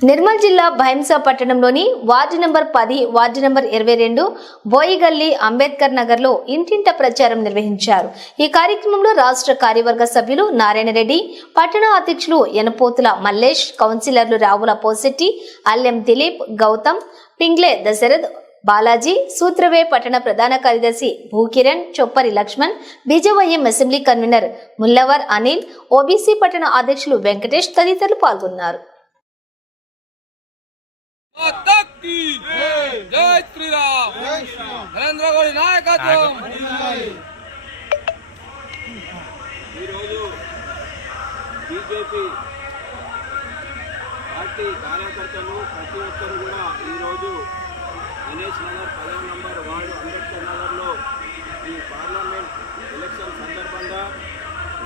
నిర్మల్ జిల్లా భైంసా పట్టణంలోని ward number 10, ward number 22, Boigalli, Ambedkar Nagar లో ఇంటింట ప్రచారం నిర్వహించారు. ఈ కార్యక్రమంలో రాష్ట్ర కార్యవర్గ సభ్యులు నారాయణ రెడ్డి, పట్టణ అధ్యక్షులు యనపోతుల మల్లేష్, కౌన్సిలర్లు రావుల పోసెట్టి, అల్లెం దిలీప్, గౌతమ్, పింగ్లే దశరథ్, బాలాజీ, సూత్రవే పట్టణ ప్రధాన కార్యదర్శి Bhukiran, Choppari Laxman, BJYM assembly convener Mullavar Anil, OBC పట్టణ అధ్యక్షులు వెంకటేష్ తదితరులు పాల్గొన్నారు. జై శ్రీరామ్. నరేంద్ర మోడీ నాయకత్వం. ఈరోజు బీజేపీ పార్టీ కార్యకర్తలు ప్రతి ఒక్కరు కూడా ఈరోజు గణేష్ నగర్ 10వ నంబర్ వార్డు అంబేద్కర్ నగర్లో ఈ పార్లమెంట్ ఎలక్షన్ సందర్భంగా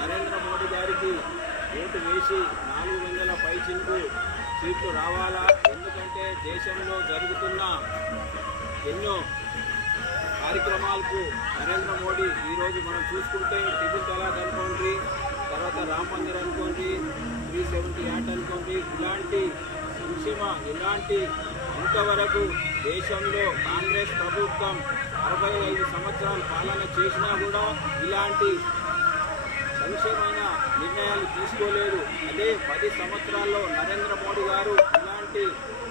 నరేంద్ర మోడీ గారికి ఓటు వేసి 400 పైచిలకు సీట్లు రావాలా. ఎందుకంటే దేశంలో జరుగుతున్న ఎన్నో కార్యక్రమాలకు నరేంద్ర మోడీ ఈరోజు మనం చూసుకుంటే ట్రిపుల్ తలాక్ అనుకోండి, తర్వాత రామ్ మందిర్ అనుకోండి, 370 యాక్ట్ అనుకోండి, ఇలాంటి సంక్షేమ ఇంతవరకు దేశంలో కాంగ్రెస్ ప్రభుత్వం 65 సంవత్సరాలు పాలన చేసినా కూడా ఇలాంటి సంక్షేమైన నిర్ణయాలు తీసుకోలేదు. అదే 10 సంవత్సరాల్లో నరేంద్ర మోడీ గారు ఇలాంటి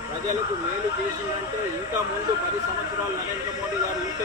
ప్రజలకు మేలు చేసిందంటే ఇంకా ముందు 10 సంవత్సరాలు నరేంద్ర మోడీ గారు